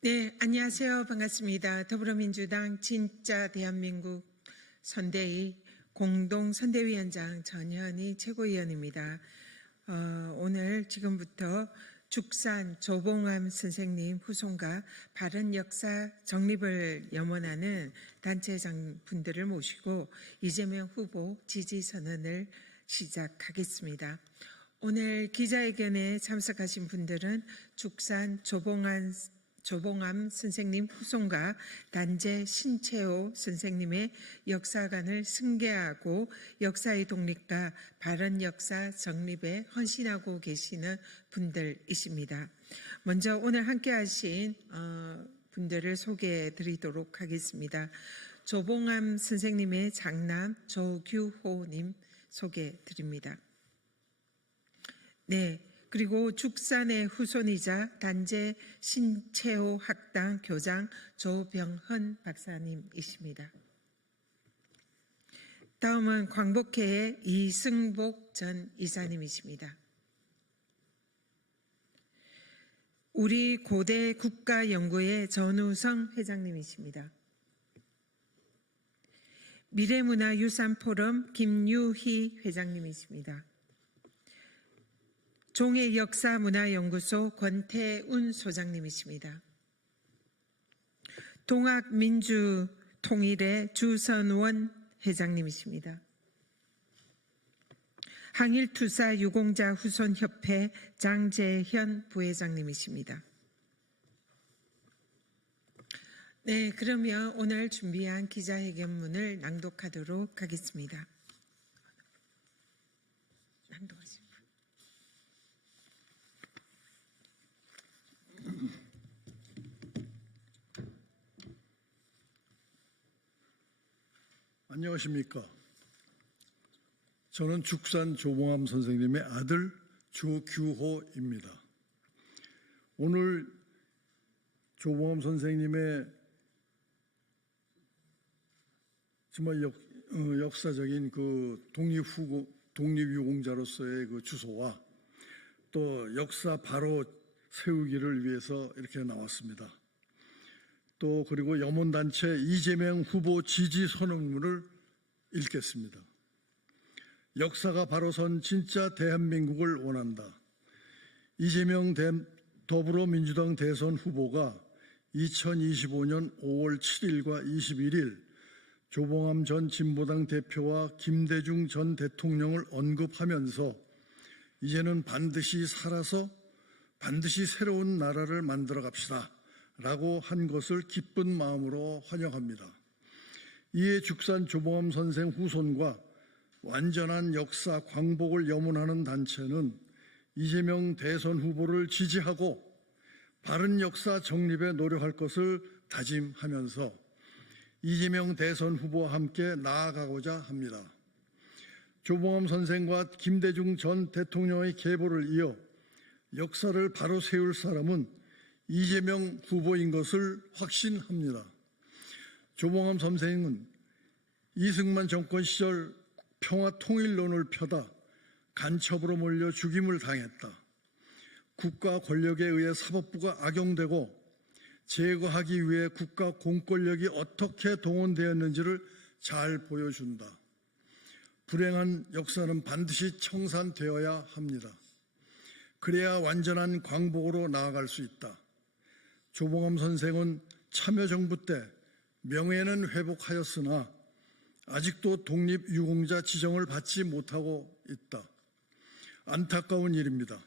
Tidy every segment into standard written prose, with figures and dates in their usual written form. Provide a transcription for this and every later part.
네, 안녕하세요. 반갑습니다. 더불어민주당 진짜 대한민국 선대위 공동선대위원장 전현희 최고위원입니다. 오늘 지금부터 죽산 조봉암 선생님 후손과 바른 역사 정립을 염원하는 단체장 분들을 모시고 이재명 후보 지지 선언을 시작하겠습니다. 오늘 기자회견에 참석하신 분들은 죽산 조봉암 선생님 후손과 단재 신채호 선생님의 역사관을 승계하고 역사의 독립과 바른 역사 정립에 헌신하고 계시는 분들이십니다. 먼저 오늘 함께 하신 분들을 소개해 드리도록 하겠습니다. 조봉암 선생님의 장남 조규호님 소개해 드립니다. 네. 그리고 죽산의 후손이자 단재 신채호 학당 교장 조병헌 박사님이십니다. 다음은 광복회의 이승복 전 이사님이십니다. 우리 고대 국가연구회 전우성 회장님이십니다. 미래문화유산포럼 김유희 회장님이십니다. 종해역사문화연구소 권태운 소장님이십니다. 동학민주통일회 주선원 회장님이십니다. 항일투사유공자 후손협회 장재현 부회장님이십니다. 네, 그러면 오늘 준비한 기자회견문을 낭독하도록 하겠습니다. 낭독하십니다. 안녕하십니까. 저는 죽산 조봉암 선생님의 아들 조규호입니다. 오늘 조봉암 선생님의 정말 역사적인 그 독립유공자로서의 그 주소와 또 역사 바로 세우기를 위해서 이렇게 나왔습니다. 또 그리고 염원단체 이재명 후보 지지 선언문을 읽겠습니다. 역사가 바로 선 진짜 대한민국을 원한다. 이재명 더불어민주당 대선 후보가 2025년 5월 7일과 21일 조봉암 전 진보당 대표와 김대중 전 대통령을 언급하면서 이제는 반드시 살아서 반드시 새로운 나라를 만들어 갑시다 라고 한 것을 기쁜 마음으로 환영합니다. 이에 죽산 조봉암 선생 후손과 완전한 역사 광복을 염원하는 단체는 이재명 대선 후보를 지지하고 바른 역사 정립에 노력할 것을 다짐하면서 이재명 대선 후보와 함께 나아가고자 합니다. 조봉암 선생과 김대중 전 대통령의 계보를 이어 역사를 바로 세울 사람은 이재명 후보인 것을 확신합니다. 조봉암 선생은 이승만 정권 시절 평화통일론을 펴다 간첩으로 몰려 죽임을 당했다. 국가 권력에 의해 사법부가 악용되고 제거하기 위해 국가 공권력이 어떻게 동원되었는지를 잘 보여준다. 불행한 역사는 반드시 청산되어야 합니다. 그래야 완전한 광복으로 나아갈 수 있다. 조봉암 선생은 참여정부 때 명예는 회복하였으나 아직도 독립유공자 지정을 받지 못하고 있다. 안타까운 일입니다.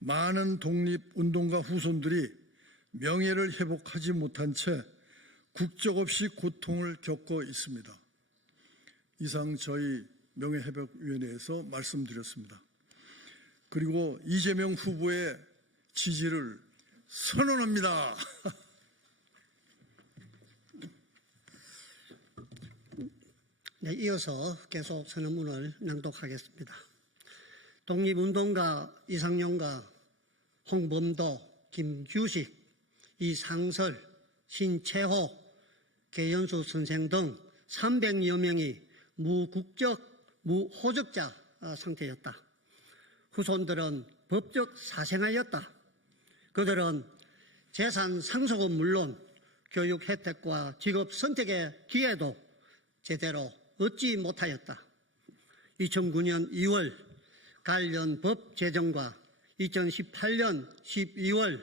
많은 독립운동가 후손들이 명예를 회복하지 못한 채 국적 없이 고통을 겪고 있습니다. 이상 저희 명예회복위원회에서 말씀드렸습니다. 그리고 이재명 후보의 지지를 선언합니다. 네, 이어서 계속 선언문을 낭독하겠습니다. 독립운동가 이상용과 홍범도, 김규식, 이상설, 신채호, 계연수 선생 등 300여 명이 무국적, 무호적자 상태였다. 후손들은 법적 사생아였다. 그들은 재산 상속은 물론 교육 혜택과 직업 선택의 기회도 제대로 얻지 못하였다. 2009년 2월 관련 법 제정과 2018년 12월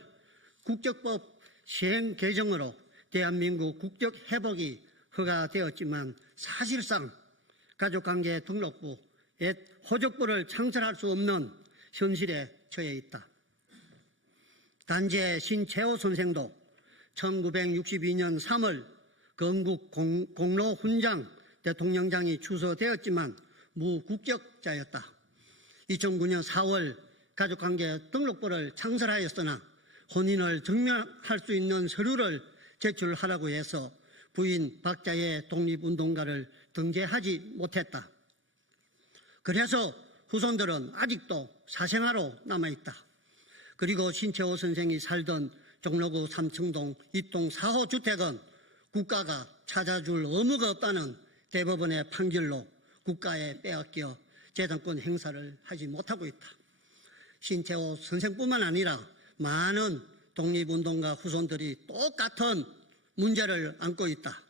국적법 시행 개정으로 대한민국 국적 회복이 허가되었지만 사실상 가족관계 등록부, 옛 호적부를 창설할 수 없는 현실에 처해 있다. 단재 신채호 선생도 1962년 3월 건국 공로훈장 대통령장이 추서되었지만 무국적자였다. 2009년 4월 가족관계 등록부를 창설하였으나 혼인을 증명할 수 있는 서류를 제출하라고 해서 부인 박자의 독립운동가를 등재하지 못했다. 그래서 후손들은 아직도 사생아로 남아있다. 그리고 신채호 선생이 살던 종로구 삼청동 2동 4호 주택은 국가가 찾아줄 의무가 없다는 대법원의 판결로 국가에 빼앗겨 재산권 행사를 하지 못하고 있다. 신채호 선생뿐만 아니라 많은 독립운동가 후손들이 똑같은 문제를 안고 있다.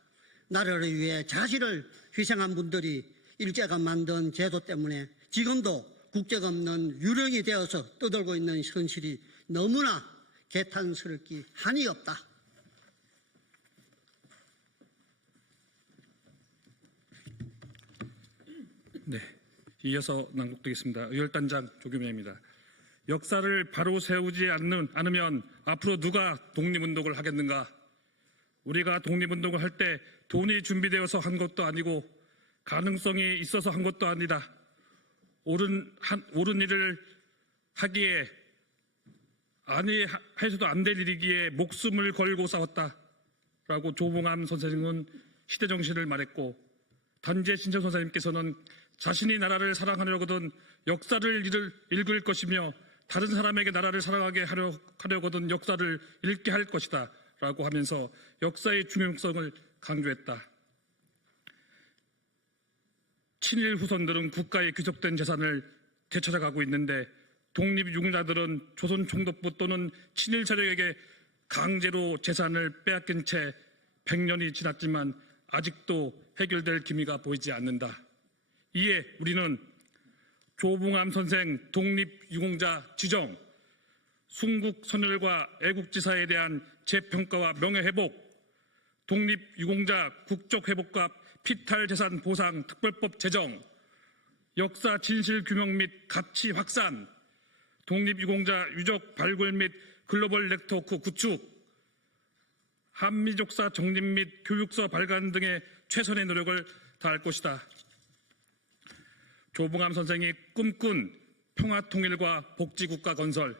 나라를 위해 자신을 희생한 분들이 일제가 만든 제도 때문에 지금도 국적 없는 유령이 되어서 떠돌고 있는 현실이 너무나 개탄스럽기 한이 없다. 네, 이어서 낭독되겠습니다. 의열단장 조규명입니다. 역사를 바로 세우지 않으면 앞으로 누가 독립운동을 하겠는가? 우리가 독립운동을 할 때 돈이 준비되어서 한 것도 아니고 가능성이 있어서 한 것도 아니다. 옳은 일을 하기에 아니 해서도 안 될 일이기에 목숨을 걸고 싸웠다라고 조봉암 선생님은 시대정신을 말했고, 단재 신채호 선생님께서는 자신이 나라를 사랑하려거든 역사를 읽을 것이며 다른 사람에게 나라를 사랑하게 하려거든 역사를 읽게 할 것이다 라고 하면서 역사의 중요성을 강조했다. 친일 후손들은 국가의 귀속된 재산을 되찾아가고 있는데 독립유공자들은 조선 총독부 또는 친일 세력에게 강제로 재산을 빼앗긴 채 100년이 지났지만 아직도 해결될 기미가 보이지 않는다. 이에 우리는 조봉암 선생 독립유공자 지정, 순국 선열과 애국지사에 대한 재평가와 명예회복, 독립유공자 국적회복과 피탈재산 보상 특별법 제정, 역사 진실규명 및 가치 확산, 독립유공자 유적 발굴 및 글로벌 네트워크 구축, 한미족사 정립 및 교육서 발간 등의 최선의 노력을 다할 것이다. 조봉암 선생이 꿈꾼 평화통일과 복지국가 건설,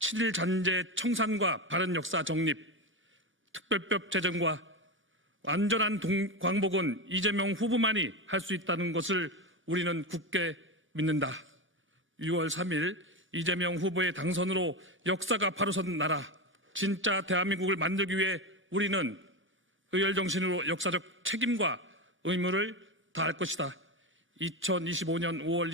친일 잔재 청산과 바른 역사 정립, 특별법 제정과 완전한 광복은 이재명 후보만이 할 수 있다는 것을 우리는 굳게 믿는다. 6월 3일 이재명 후보의 당선으로 역사가 바로 선 나라, 진짜 대한민국을 만들기 위해 우리는 의열정신으로 역사적 책임과 의무를 다할 것이다. 2025년 5월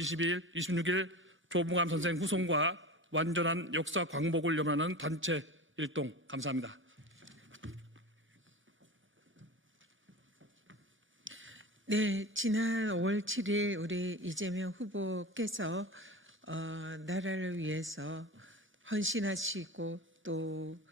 26일 조봉암 선생 후손과 완전한 역사 광복을 염원하는 단체 일동. 감사합니다. 네, 지난 5월 7일 우리 이재명 후보께서 나라를 위해서 헌신하시고 또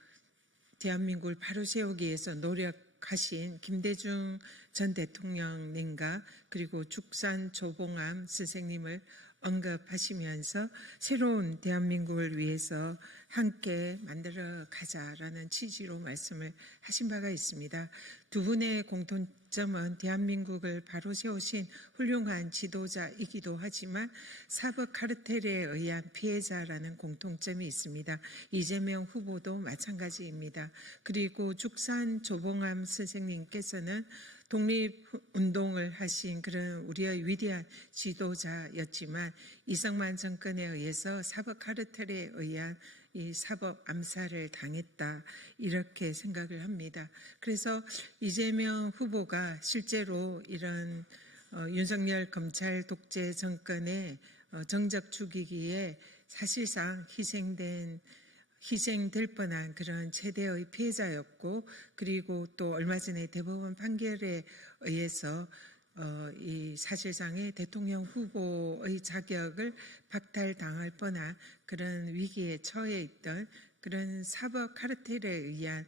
대한민국을 바로 세우기 위해서 노력하신 김대중 전 대통령님과 그리고 죽산 조봉암 선생님을 언급하시면서 새로운 대한민국을 위해서 함께 만들어 가자라는 취지로 말씀을 하신 바가 있습니다. 두 분의 공통점은 대한민국을 바로 세우신 훌륭한 지도자이기도 하지만 사법 카르텔에 의한 피해자라는 공통점이 있습니다. 이재명 후보도 마찬가지입니다. 그리고 죽산 조봉암 선생님께서는 독립운동을 하신 그런 우리의 위대한 지도자였지만 이승만 정권에 의해서 사법 카르텔에 의한 이 사법 암살을 당했다, 이렇게 생각을 합니다. 그래서 이재명 후보가 실제로 이런 윤석열 검찰 독재 정권의 정적 죽이기에 사실상 희생될 뻔한 그런 최대의 피해자였고, 그리고 또 얼마 전에 대법원 판결에 의해서 이 사실상의 대통령 후보의 자격을 박탈당할 뻔한 그런 위기에 처해 있던 그런 사법 카르텔에 의한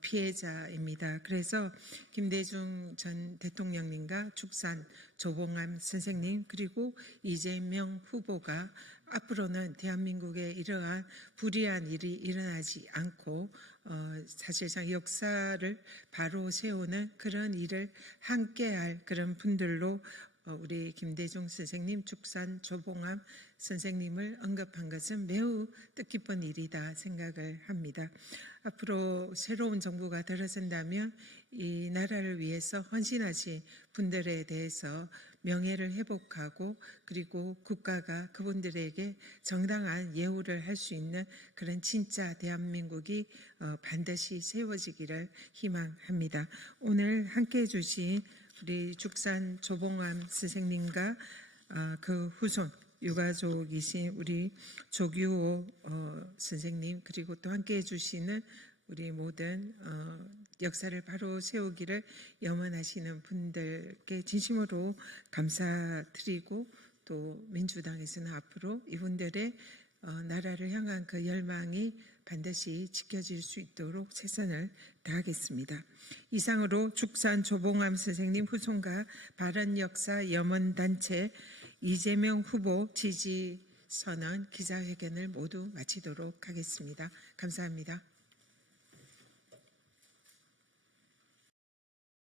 피해자입니다. 그래서 김대중 전 대통령님과 축산 조봉암 선생님 그리고 이재명 후보가 앞으로는 대한민국에 이러한 불의한 일이 일어나지 않고 사실상 역사를 바로 세우는 그런 일을 함께할 그런 분들로 우리 김대중 선생님, 축산 조봉암 선생님을 언급한 것은 매우 뜻깊은 일이다 생각을 합니다. 앞으로 새로운 정부가 들어선다면 이 나라를 위해서 헌신하신 분들에 대해서 명예를 회복하고 그리고 국가가 그분들에게 정당한 예우를 할 수 있는 그런 진짜 대한민국이 반드시 세워지기를 희망합니다. 오늘 함께해 주신 우리 축산 조봉암 선생님과 그 후손 유가족이신 우리 조규호 선생님 그리고 또 함께해 주시는 우리 모든 역사를 바로 세우기를 염원하시는 분들께 진심으로 감사드리고 또 민주당에서는 앞으로 이분들의 나라를 향한 그 열망이 반드시 지켜질 수 있도록 최선을 다하겠습니다. 이상으로 축산 조봉암 선생님 후손과 바른역사 염원단체 이재명 후보 지지 선언 기자회견을 모두 마치도록 하겠습니다. 감사합니다.